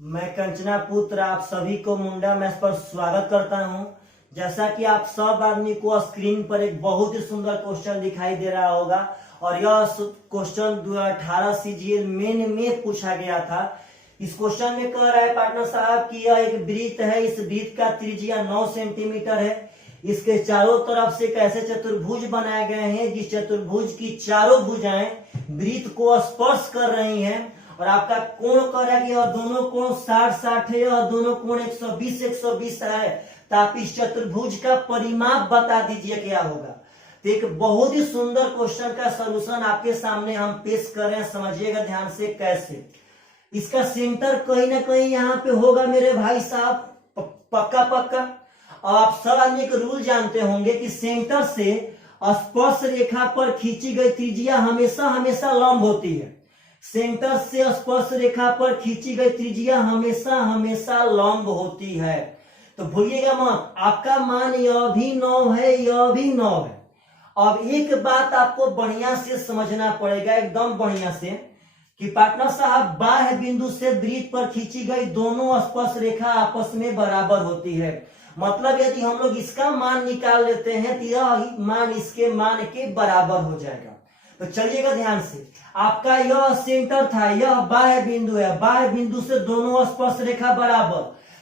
मैं कंचना पुत्र आप सभी को मुंडा मैथ पर स्वागत करता हूं। जैसा कि आप सब आदमी को स्क्रीन पर एक बहुत ही सुंदर क्वेश्चन दिखाई दे रहा होगा और यह क्वेश्चन 2018 सीजीएल मेन में पूछा गया था। इस क्वेश्चन में कह रहा है पार्टनर साहब कि यह एक वृत्त है, इस वृत्त का त्रिज्या 9 सेंटीमीटर है। इसके चारों तरफ से एक ऐसे चतुर्भुज बनाए गए हैं जिस चतुर्भुज की चारों भुजाएं वृत्त को स्पर्श कर रही हैं और आपका कोण कह रहा है कि यह दोनों कोण 60-60 है और दोनों कोण 120-120 है। तो आप इस चतुर्भुज का परिमाप बता दीजिए क्या होगा। तो एक बहुत ही सुंदर क्वेश्चन का सलूशन आपके सामने हम पेश कर रहे हैं, समझिएगा ध्यान से कैसे। इसका सेंटर कहीं ना कहीं यहाँ पे होगा मेरे भाई साहब, पक्का पक्का। और आप सब आदमी एक रूल जानते होंगे कि सेंटर से स्पर्श रेखा पर खींची गई त्रिज्या हमेशा हमेशा लंब होती है। सेंटर से स्पर्श रेखा पर खींची गई त्रिज्या हमेशा हमेशा लंब होती है। तो भूलिएगा मत, आपका मान यह भी 9 है, यह भी 9 है। अब एक बात आपको बढ़िया से समझना पड़ेगा, एकदम बढ़िया से, कि पार्टनर साहब बाह्य बिंदु से वृत्त पर खींची गई दोनों स्पर्श रेखा आपस में बराबर होती है। मतलब यदि हम लोग इसका मान निकाल लेते हैं तो यह मान इसके मान के बराबर हो जाएगा। तो चलिएगा ध्यान से, आपका यह सेंटर था, यह बाह्य बिंदु है, बाह्य बिंदु से दोनों स्पर्श रेखा बराबर।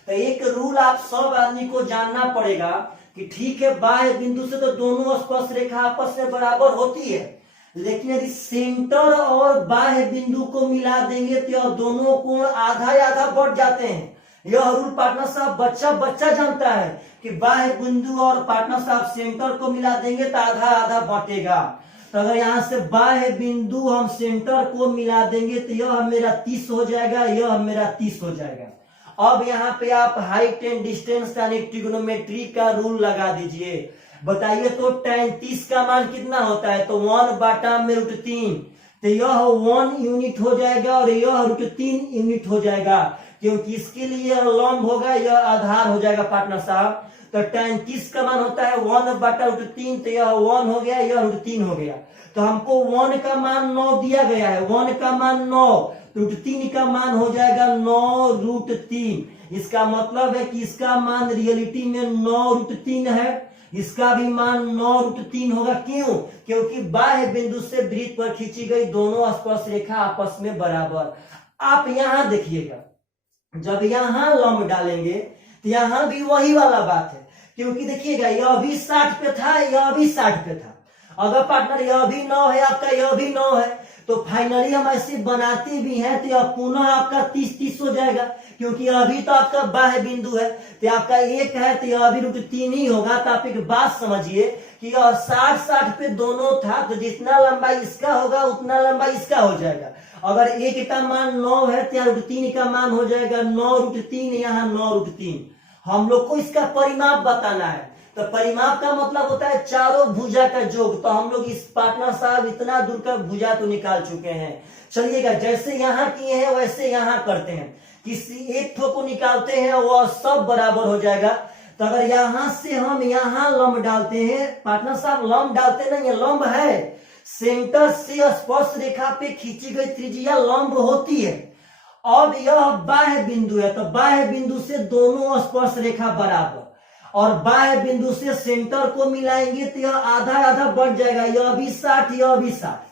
तो एक रूल आप सब आदमी को जानना पड़ेगा कि ठीक है, बाह्य बिंदु से तो दोनों स्पर्श रेखा आपस में बराबर होती है, लेकिन यदि सेंटर और बाह्य बिंदु को मिला देंगे तो यह दोनों कोण आधा आधा बढ़ जाते हैं। यह रूल पार्टनर साहब बच्चा बच्चा जानता है कि बाह्य बिंदु और पार्टनर साहब सेंटर को मिला देंगे तो आधा आधा बढ़ेगा। तो अगर यहाँ से बाह्य बिंदु हम सेंटर को मिला देंगे तो यह मेरा 30 हो जाएगा, यह मेरा 30 हो जाएगा। अब यहाँ पे आप हाइट एंड डिस्टेंस यानी ट्रिग्नोमेट्री का रूल लगा दीजिए। बताइए तो tan 30 का मान कितना होता है? तो 1/√3। तो यह 1 यूनिट हो जाएगा और यह √3 यूनिट हो जाएगा, क्योंकि इसके लिए यह लंब होगा, यह आधार हो जाएगा पार्टनर साहब। तो tan 30 का मान होता है 1/√3, तो यह 1 हो गया, यह √3 हो गया। तो हमको 1 का मान 9 दिया गया है, 1 का मान 9, √3 का मान हो जाएगा 9√3। इसका मतलब है कि इसका मान रियलिटी में 9√3 है, इसका भी मान 9√3 होगा। क्यों? क्योंकि बाह्य बिंदु से वृत्त पर खींची गई दोनों स्पर्श रेखा आपस में बराबर। आप यहां देखिएगा, जब यहां लंब डालेंगे तो यहां भी वही वाला बात है, क्योंकि देखिएगा यह भी 60 पे था, यह भी 60 पे था। अगर पार्टनर यह भी 9 है आपका, यह भी 9 है, तो फाइनली हम ऐसे बनाते भी हैं तो यह पुनः आपका 30-30 हो जाएगा, क्योंकि अभी तो आपका बाह्य बिंदु है। तो आपका 1 है तो यह भी √3 ही होगा। तो आप एक बात समझिए कि यह 60-60 पे दोनों था, तो जितना लंबाई इसका होगा उतना लंबाई इसका हो जाएगा। अगर 1 का मान 9 है तो यहाँ √3 का मान हो जाएगा 9√3, यहाँ 9√3। हम लोग को इसका परिमाप बताना है। तो परिमाप का मतलब होता है चारों भुजा का योग। तो हम लोग इस पार्टनर साहब इतना दूर का भुजा तो निकाल चुके हैं। चलिएगा, जैसे यहाँ किए हैं वैसे यहाँ करते हैं, किसी एक ठो को निकालते हैं, वह सब बराबर हो जाएगा। तो अगर यहाँ से हम यहाँ लंब डालते हैं, पार्टनर साहब लंब डालते नहीं है, लंब है। सेंटर से स्पर्श रेखा पे खींची गई त्रिज्या लंब होती है। अब यह बाह्य बिंदु है, तो बाह्य बिंदु से दोनों स्पर्श रेखा बराबर, और बाह्य बिंदु से सेंटर को मिलाएंगे तो यह आधा आधा बढ़ जाएगा, यह भी 60, यह भी 60।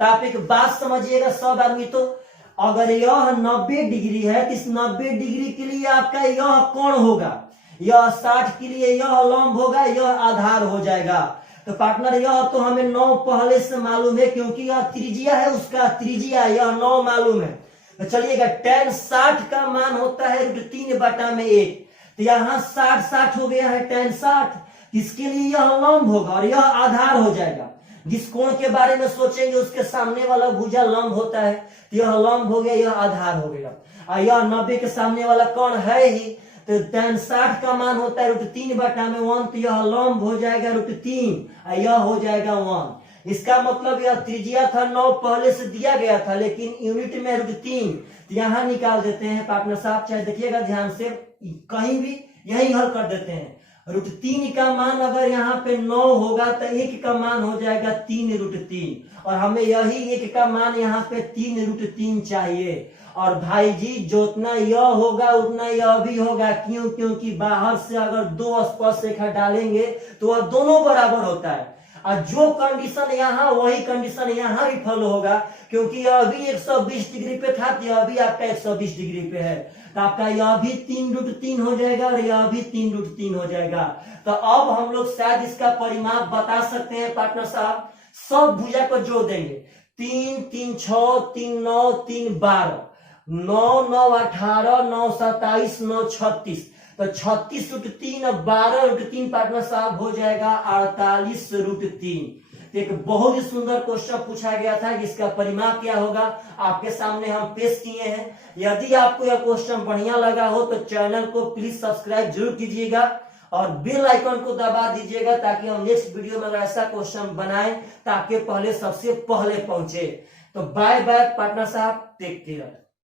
तो आप एक बात समझिएगा सब आदमी, तो अगर यह 90 डिग्री है तो इस 90 डिग्री के लिए आपका यह कोण होगा, यह 60 के लिए यह लंब होगा, यह आधार हो जाएगा। तो पार्टनर यह तो हमें 9 पहले से मालूम है, क्योंकि यह त्रिज्या है, उसका त्रिज्या यह 9 मालूम है। तो चलिएगा, tan 60 का मान होता है √3/1। तो यहाँ 60-60 हो गया है, tan 60, इसके लिए यह लंब होगा और यह आधार हो जाएगा। जिस कोण के बारे में सोचेंगे उसके सामने वाला भुजा लंब होता है, तो यह लंब हो गया, यह आधार हो गया। और यह 90 के सामने वाला कोण है ही, तो tan 60 का मान होता है √3/1, तो यह लंब हो जाएगा √3 और यह हो जाएगा 1। इसका मतलब यह त्रिज्या था 9 पहले से दिया गया था, लेकिन यूनिट में √3। तो यहाँ निकाल देते हैं पार्टनर साहब, चाहे देखिएगा ध्यान से, कहीं भी यही हल कर देते हैं। √3 का मान अगर यहाँ पे 9 होगा तो 1 का मान हो जाएगा 3√3, और हमें यही 1 का मान यहाँ पे 3√3 चाहिए। और भाई जी जितना यह होगा उतना यह भी होगा, क्यों? क्योंकि बाहर से अगर दो स्पर्श रेखा डालेंगे तो वह दोनों बराबर होता है, और जो कंडीशन यहाँ वही कंडीशन यहाँ भी फॉलो होगा, क्योंकि यह भी 120 डिग्री पे था तो यह भी आपका 120 डिग्री पे है, तो आपका यह भी 3√3 हो जाएगा और यह भी 3√3 हो जाएगा। तो अब हम लोग शायद इसका परिमाप बता सकते हैं पार्टनर साहब। सब भुजा को जोड़ देंगे, 3 3 6 3 9 3 12, 9 9 18, 9 27, 9 36, तो 36√3 और 12√3 पार्टनर साहब हो जाएगा 48√3। एक बहुत ही सुंदर क्वेश्चन पूछा गया था, इसका परिमाप क्या होगा आपके सामने हम पेश किए हैं। यदि आपको यह क्वेश्चन बढ़िया लगा हो तो चैनल को प्लीज सब्सक्राइब जरूर कीजिएगा और बेल आइकन को दबा दीजिएगा, ताकि हम नेक्स्ट वीडियो में ऐसा क्वेश्चन बनाएं ताकि पहले सबसे पहले पहुंचे। तो बाय बाय पार्टनर साहब, टेक केयर।